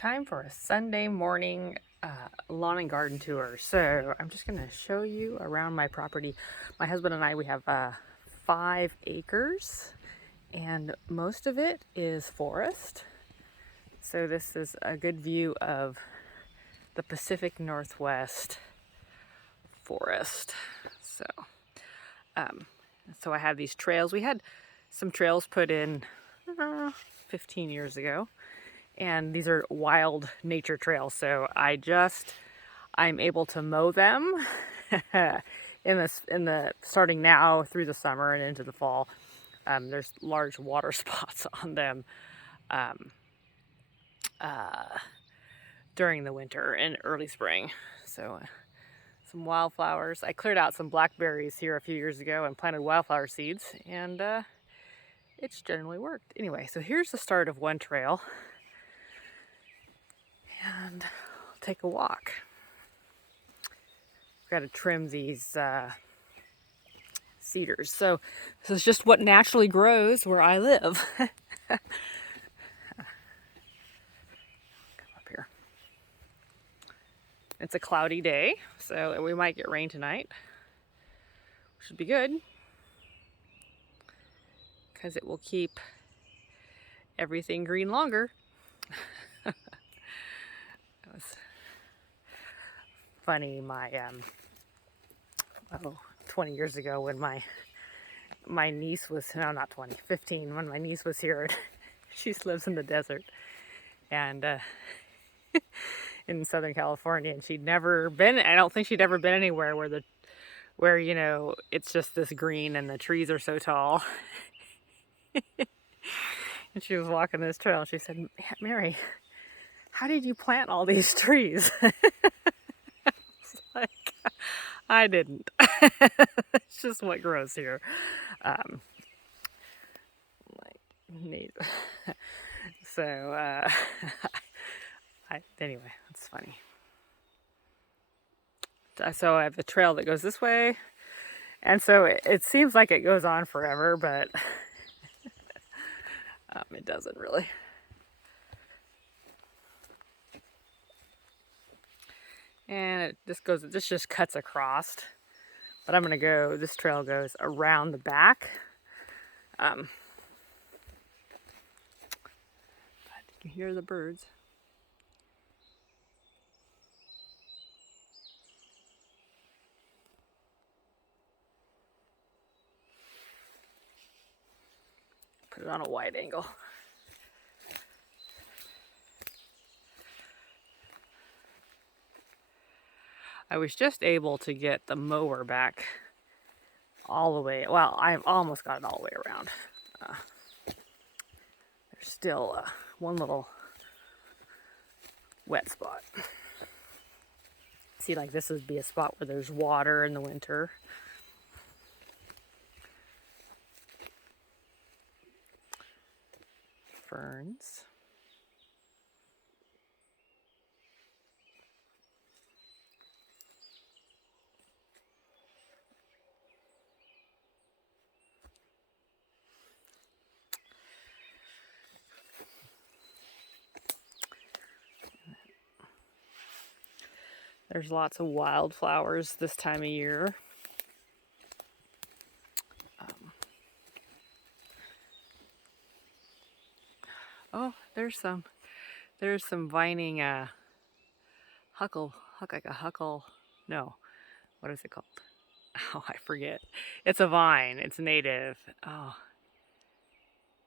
Time for a Sunday morning lawn and garden tour. So I'm just going to show you around my property. My husband and I, we have 5 acres, and most of it is forest. So this is a good view of the Pacific Northwest forest. So, so I have these trails. We had some trails put in 15 years ago. And these are wild nature trails, so I'm able to mow them in the starting now through the summer and into the fall. There's large water spots on them during the winter and early spring. So some wildflowers. I cleared out some blackberries here a few years ago and planted wildflower seeds, and it's generally worked. Anyway, so here's the start of one trail. And I'll take a walk. I've got to trim these cedars. So this is just what naturally grows where I live. Come up here. It's a cloudy day, so we might get rain tonight. Should be good, because it will keep everything green longer. That was funny. 20 years ago when my niece was, no, not 20, 15, when my niece was here, she lives in the desert and in Southern California, and I don't think she'd ever been anywhere where it's just this green and the trees are so tall. And she was walking this trail and she said, "Mary, how did you plant all these trees?" It's like, I didn't. It's just what grows here. So, anyway, that's funny. So I have a trail that goes this way, and so it seems like it goes on forever, but it doesn't really. And this just cuts across, but this trail goes around the back. But you can hear the birds. Put it on a wide angle. I was just able to get the mower back all the way. Well, I've almost got it all the way around. There's still one little wet spot. See, like this would be a spot where there's water in the winter. Ferns. There's lots of wildflowers this time of year. Oh, there's some vining huckle. No, what is it called? Oh, I forget. It's a vine. It's native. Oh,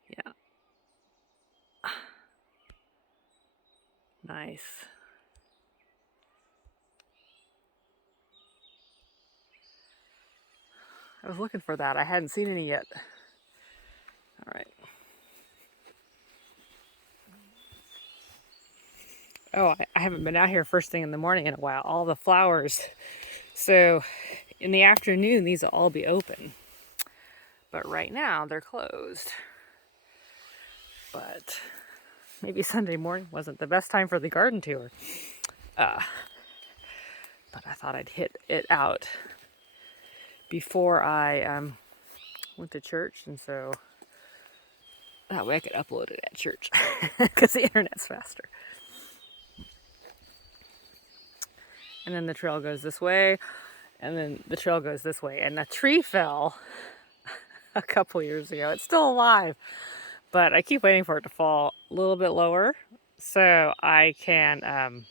yeah. Nice. I was looking for that. I hadn't seen any yet. All right. Oh, I haven't been out here first thing in the morning in a while. All the flowers. So in the afternoon, these will all be open. But right now, they're closed. But maybe Sunday morning wasn't the best time for the garden tour. But I thought I'd hit it out before I went to church, and so that way I could upload it at church because the internet's faster. and then the trail goes this way, and then the trail goes this way. And a tree fell a couple years ago. It's still alive, but I keep waiting for it to fall a little bit lower so I can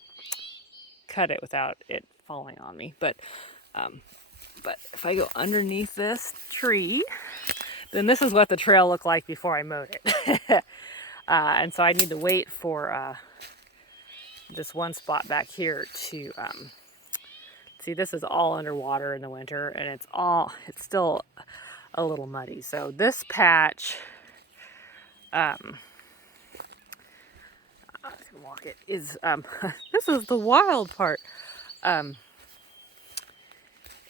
cut it without it falling on me. But if I go underneath this tree, then this is what the trail looked like before I mowed it. And so I need to wait for this one spot back here to see. This is all underwater in the winter, and it's still a little muddy. So this patch, I can walk it, is this is the wild part.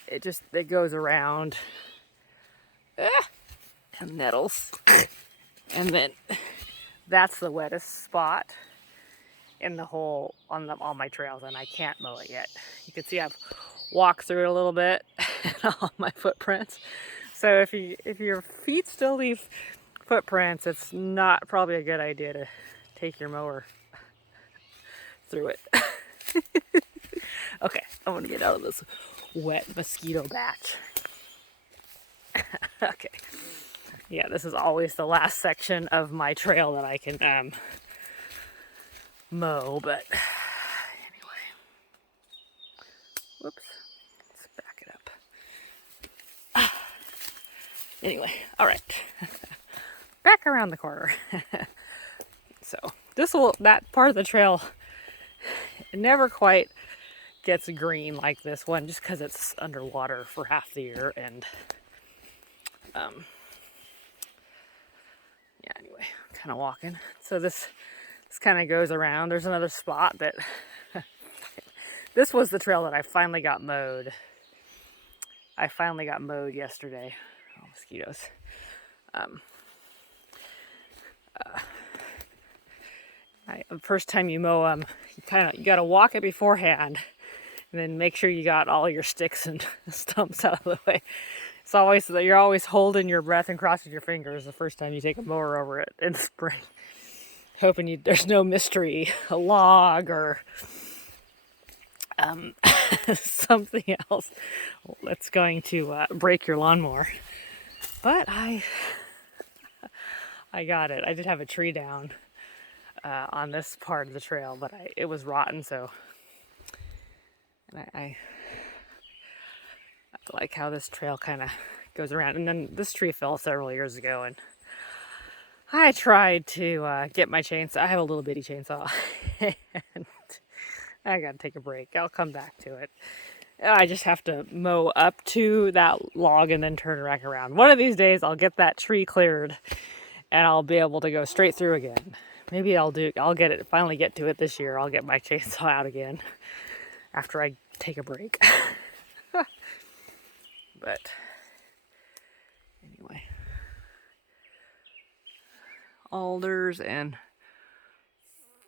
It goes around and nettles, and then that's the wettest spot in the whole on my trails, and I can't mow it yet. You can see I've walked through it a little bit and all my footprints. So if your feet still leave footprints, it's not probably a good idea to take your mower through it. Okay, I'm gonna get out of this wet mosquito batch. Okay. Yeah, this is always the last section of my trail that I can mow, but anyway. Whoops. Let's back it up. Anyway, all right. Back around the corner. So that part of the trail, it never quite gets green like this one, just because it's underwater for half the year. And yeah, anyway, I'm kind of walking. So this kind of goes around. There's another spot that this was the trail that I finally got mowed. I finally got mowed yesterday. Oh, mosquitoes. The first time you mow them, you got to walk it beforehand, and then make sure you got all your sticks and stumps out of the way. You're always holding your breath and crossing your fingers the first time you take a mower over it in the spring, hoping there's no mystery, a log or something else that's going to break your lawnmower. But I got it. I did have a tree down on this part of the trail, but it was rotten, so I like how this trail kind of goes around. And then this tree fell several years ago, and I tried to get my chainsaw. I have a little bitty chainsaw, and I gotta take a break. I'll come back to it. I just have to mow up to that log and then turn back around. One of these days I'll get that tree cleared and I'll be able to go straight through again. Maybe finally get to it this year. I'll get my chainsaw out again after I take a break. But anyway, alders and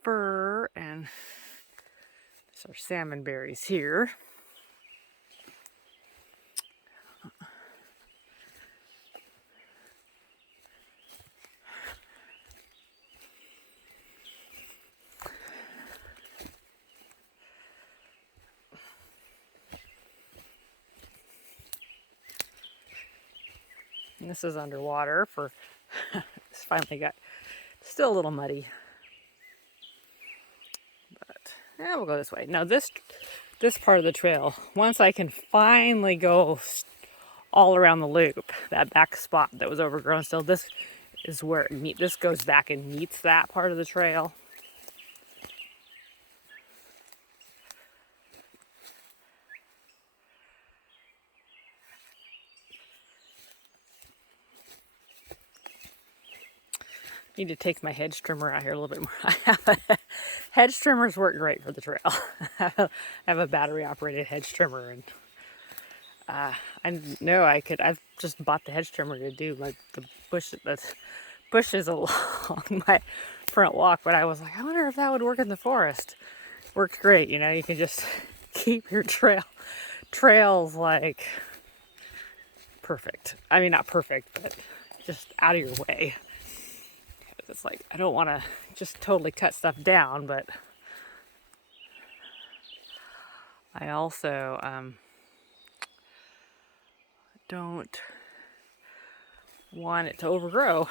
fir, and there's our salmon berries here. And this is underwater it's finally got still a little muddy. But yeah, we'll go this way. Now this part of the trail, once I can finally go all around the loop, that back spot that was overgrown still, this is where this goes back and meets that part of the trail. Need to take my hedge trimmer out here a little bit more. Hedge trimmers work great for the trail. I have a battery operated hedge trimmer, and I know I've just bought the hedge trimmer to do the bushes along my front walk, but I was like, I wonder if that would work in the forest. Works great, you can just keep your trails like perfect. I mean, not perfect, but just out of your way. It's like, I don't want to just totally cut stuff down, but I also don't want it to overgrow.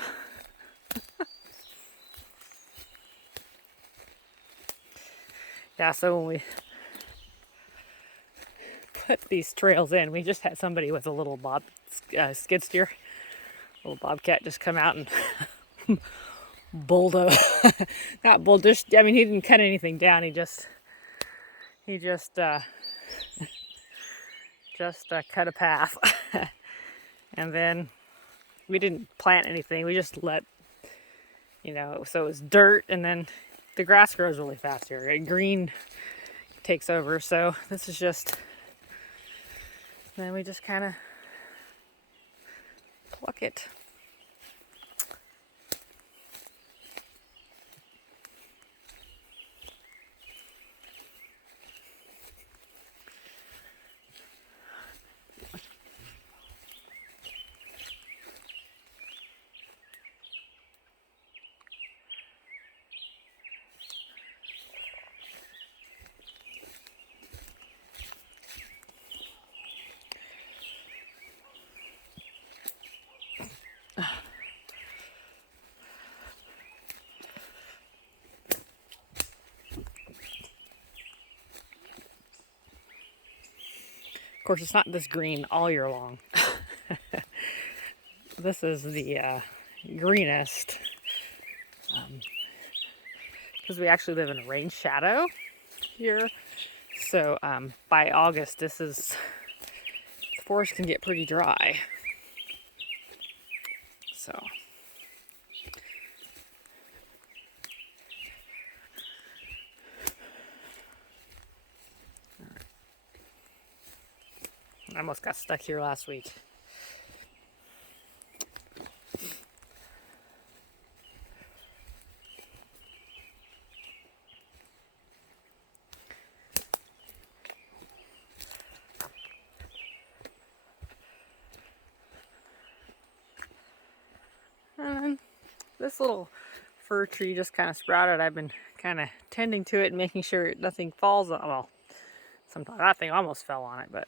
Yeah, so when we put these trails in, we just had somebody with a little skid steer, little bobcat, just come out and bulldoze, not bulldoze. I mean, he didn't cut anything down. He just cut a path, and then we didn't plant anything. We just let, so it was dirt, and then the grass grows really fast here. And green takes over. So this is just, then we just kind of pluck it. Of course, it's not this green all year long. This is the greenest, because we actually live in a rain shadow here. So by August, the forest can get pretty dry. So I almost got stuck here last week. And this little fir tree just kind of sprouted. I've been kind of tending to it and making sure nothing falls on. Well, sometimes that thing almost fell on it, but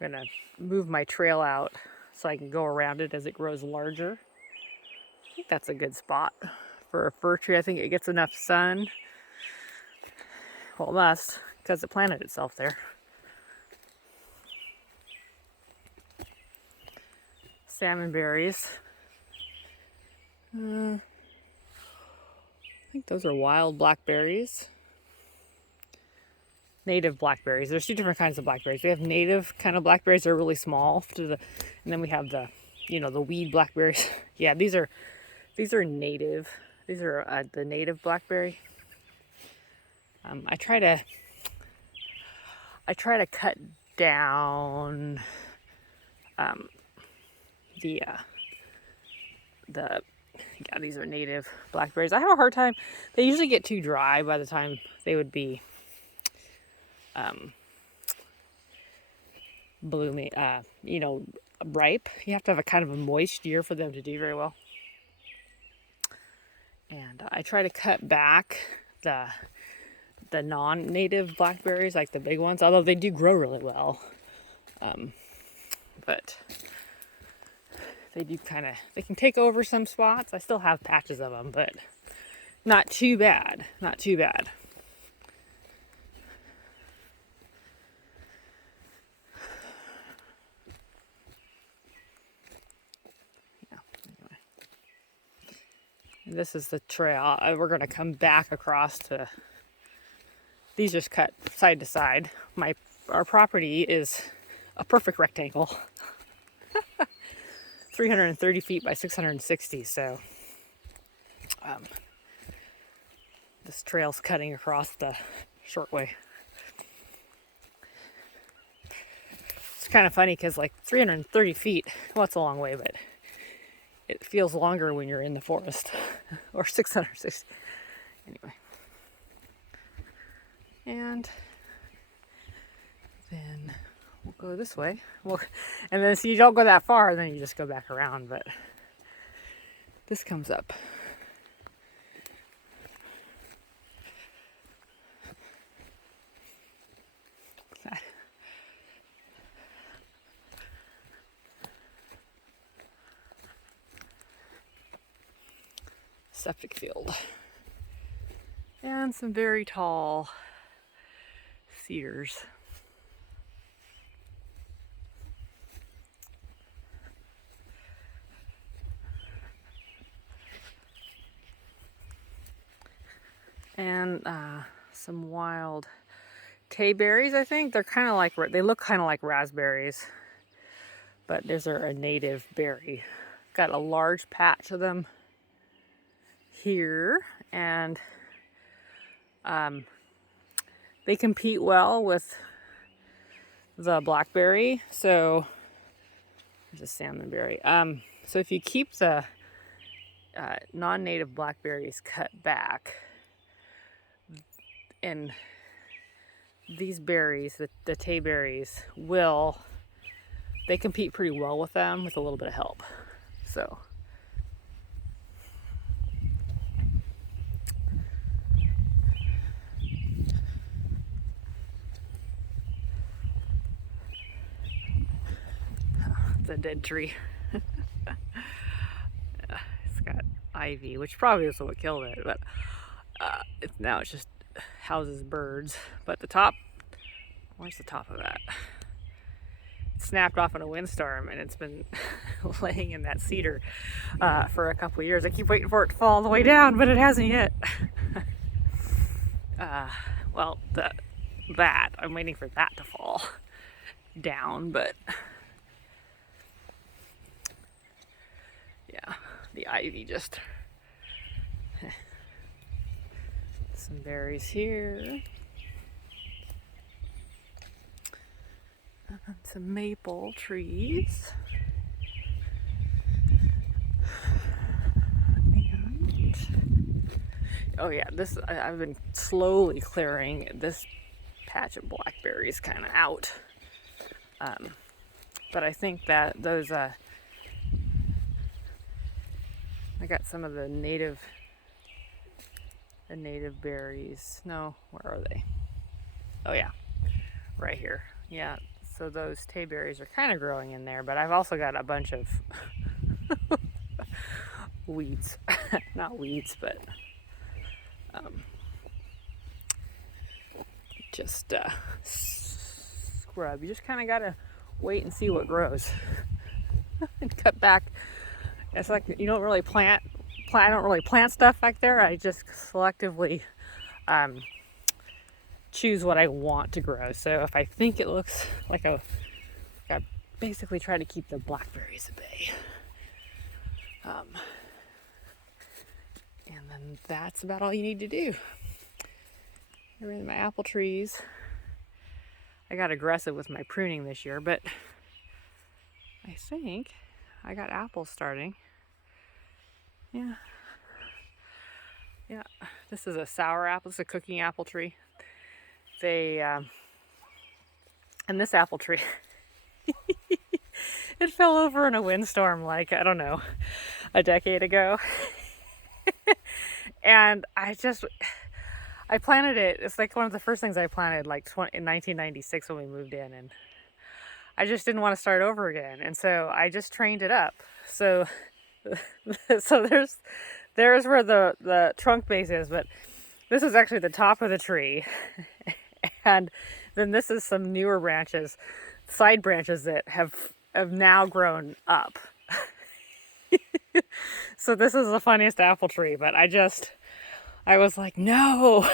I'm gonna move my trail out so I can go around it as it grows larger. I think that's a good spot for a fir tree. I think it gets enough sun. Well, it must, because it planted itself there. Salmon berries. I think those are wild blackberries. Native blackberries. There's two different kinds of blackberries. We have native kind of blackberries. They're really small. And then we have the, the weed blackberries. Yeah, these are native. These are the native blackberry. I try to cut down these are native blackberries. I have a hard time. They usually get too dry by the time they would be blooming, ripe. You have to have a kind of a moist year for them to do very well. And I try to cut back the non-native blackberries, like the big ones, although they do grow really well. But they can take over some spots. I still have patches of them, but not too bad. Not too bad. This is the trail. We're going to come back across to, these just cut side to side. Our property is a perfect rectangle. 330 feet by 660, so this trail's cutting across the short way. It's kind of funny because 330 feet, well, it's a long way, but it feels longer when you're in the forest. Or 660. Anyway. And then we'll go this way. And then so you don't go that far, then you just go back around. But this comes up. septic field. And some very tall cedars. And some wild tayberries, I think. They're kind of like, they look kind of like raspberries, but these are a native berry. Got a large patch of them here, and they compete well with the blackberry. So there's a salmonberry. So if you keep the non-native blackberries cut back, and these berries, the tayberries, they compete pretty well with them with a little bit of help. So it's a dead tree. It's got ivy, which probably is what killed it, but now it's just houses birds. But the top, where's the top of that? It snapped off in a windstorm, and it's been laying in that cedar for a couple of years. I keep waiting for it to fall all the way down, but it hasn't yet. Well, I'm waiting for that to fall down, but yeah, the ivy just... Some berries here. And some maple trees. And, oh yeah, I've been slowly clearing this patch of blackberries kind of out. But I think that those, I got some of the native berries. No, where are they? Oh yeah, right here. Yeah, so those tayberries are kind of growing in there, but I've also got a bunch of weeds. Not weeds, but just scrub. You just kind of gotta wait and see what grows and cut back. It's like you don't really plant. I don't really plant stuff back there. I just selectively choose what I want to grow. So if I think it looks like I basically try to keep the blackberries at bay. And then that's about all you need to do. Here are my apple trees. I got aggressive with my pruning this year, but I think I got apples starting. Yeah, this is a sour apple. This is a cooking apple tree. And this apple tree, it fell over in a windstorm like, I don't know, a decade ago. And I planted it. It's like one of the first things I planted like in 1996 when we moved in, and I just didn't want to start over again. And so I just trained it up. So there's where the trunk base is, but this is actually the top of the tree. And then this is some newer branches, side branches that have now grown up. So this is the funniest apple tree, but I was like, no.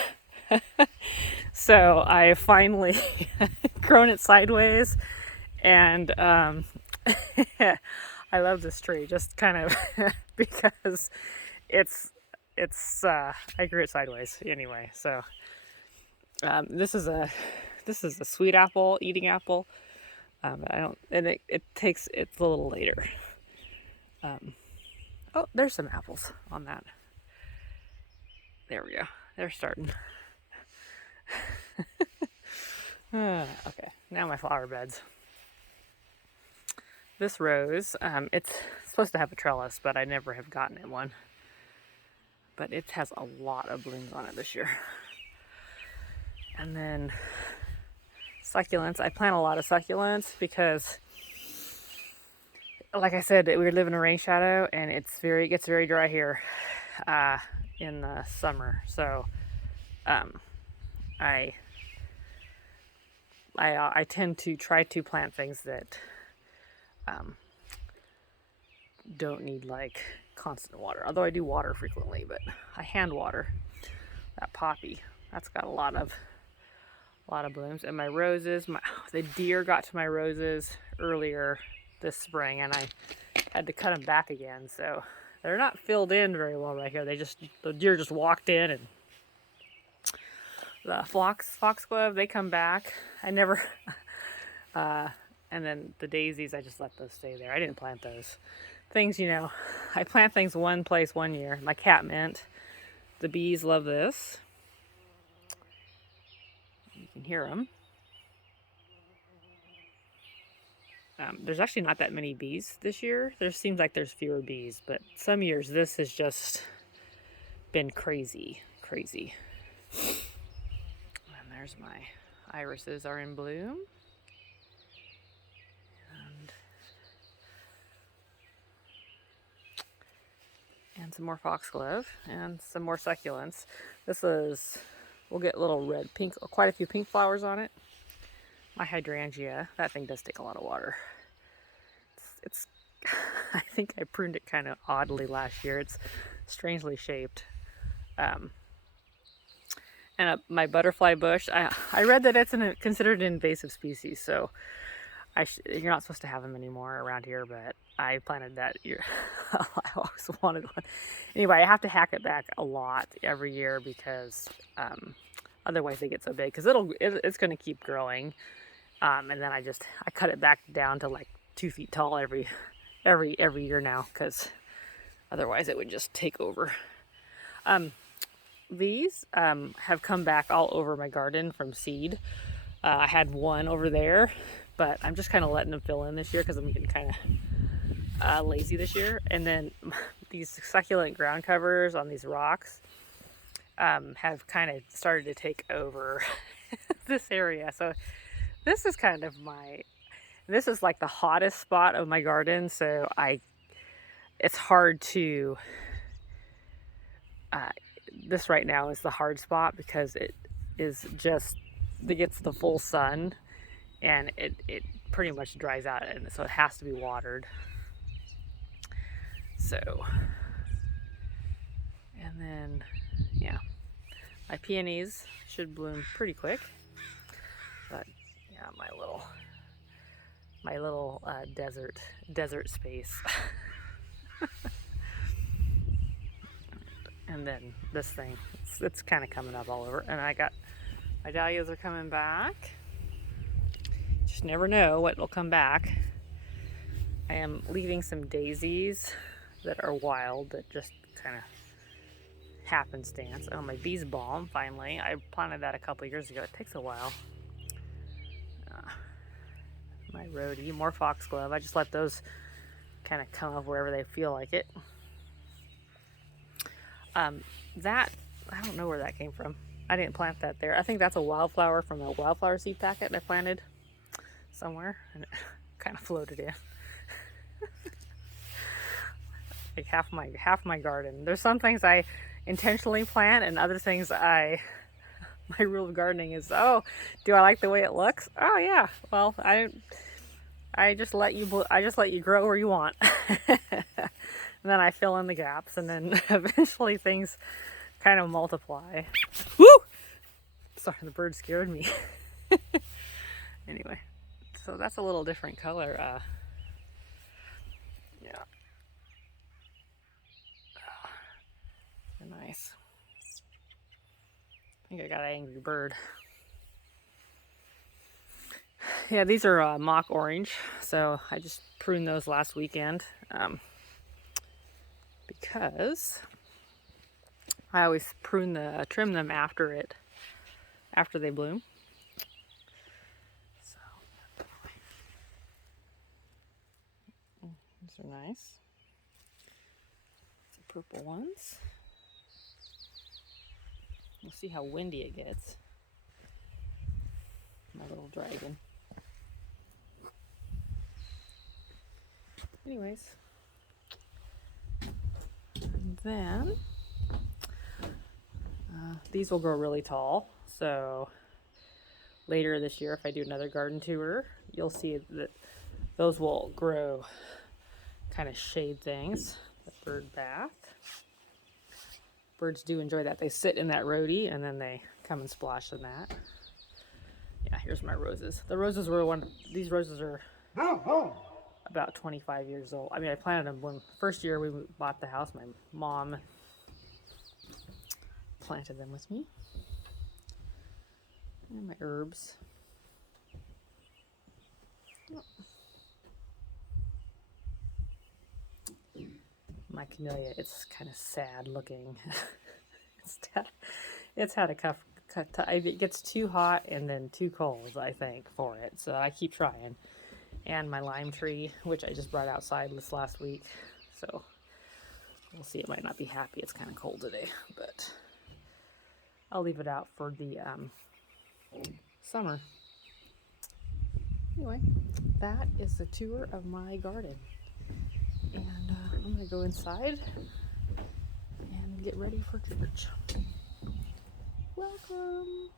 So I finally grown it sideways, and I love this tree just kind of because I grew it sideways anyway. So this is a sweet apple, eating apple. It's a little later. Oh, there's some apples on that. There we go. They're starting. Okay, now my flower beds. This rose, it's supposed to have a trellis, but I never have gotten it one. But it has a lot of blooms on it this year. And then succulents. I plant a lot of succulents because, like I said, we live in a rain shadow, and it gets very dry here. in the summer. So um, I I tend to try to plant things that um, don't need like constant water. Although I do water frequently, but I hand water. That poppy, that's got a lot of blooms. And my roses, the deer got to my roses earlier this spring, and I had to cut them back again. So they're not filled in very well right here. The deer just walked in, and the foxglove, they come back. I never, and then the daisies, I just let those stay there. I didn't plant those things, you know. I plant things one place one year. My catmint, the bees love this. You can hear them. There's actually not that many bees this year. There seems like there's fewer bees, but some years this has just been crazy, crazy. And there's my irises are in bloom. And some more foxglove and some more succulents. We'll get little red, pink, quite a few pink flowers on it. My hydrangea, that thing does take a lot of water. It's I think I pruned it kind of oddly last year. It's strangely shaped. My butterfly bush, I read that it's considered an invasive species, so you're not supposed to have them anymore around here, but I planted that year. I always wanted one. Anyway, I have to hack it back a lot every year because otherwise they get so big, because it's going to keep growing. And then I cut it back down to like 2 feet tall every year now, because otherwise it would just take over. These have come back all over my garden from seed. I had one over there, but I'm just kind of letting them fill in this year because I'm getting kind of lazy this year. And then these succulent ground covers on these rocks have kind of started to take over this area. So this is kind of this is like the hottest spot of my garden. So it's hard to, this right now is the hard spot because it gets the full sun, and it pretty much dries out, and so it has to be watered. So, and then, yeah, my peonies should bloom pretty quick, but yeah, my little desert space. And then this thing, it's kind of coming up all over, and my dahlias are coming back. Just never know what will come back. I am leaving some daisies that are wild that just kind of happenstance. Oh, my bees balm, finally. I planted that a couple years ago. It takes a while. My rhodie, more foxglove. I just let those kind of come up wherever they feel like it. That, I don't know where that came from. I didn't plant that there. I think that's a wildflower from a wildflower seed packet I planted somewhere, and it kind of floated in. Like half my garden. There's some things I intentionally plant, and other things my rule of gardening is, oh, do I like the way it looks? Oh yeah. Well, I just let you grow where you want. And then I fill in the gaps, and then eventually things kind of multiply. Woo! Sorry, the bird scared me. Anyway, so that's a little different color. Yeah. They're nice. I think I got an angry bird. Yeah, these are mock orange, so I just pruned those last weekend. Because I always trim them after they bloom. So these are nice. Some purple ones. We'll see how windy it gets. My little dragon. Anyways. And then These will grow really tall, so later this year if I do another garden tour, you'll see that those will grow kind of shade things. The bird bath. Birds do enjoy that. They sit in that roadie and then they come and splash in that. Yeah, here's my roses. The roses were these roses are about 25 years old. I mean, I planted them when first year we bought the house. My mom planted them with me. And my herbs. My camellia, it's kind of sad looking. it's had a it gets too hot and then too cold, I think, for it. So I keep trying. And my lime tree, which I just brought outside this last week. So we'll see, it might not be happy. It's kind of cold today, but I'll leave it out for the summer. Anyway, that is the tour of my garden. And I'm going to go inside and get ready for church. Welcome.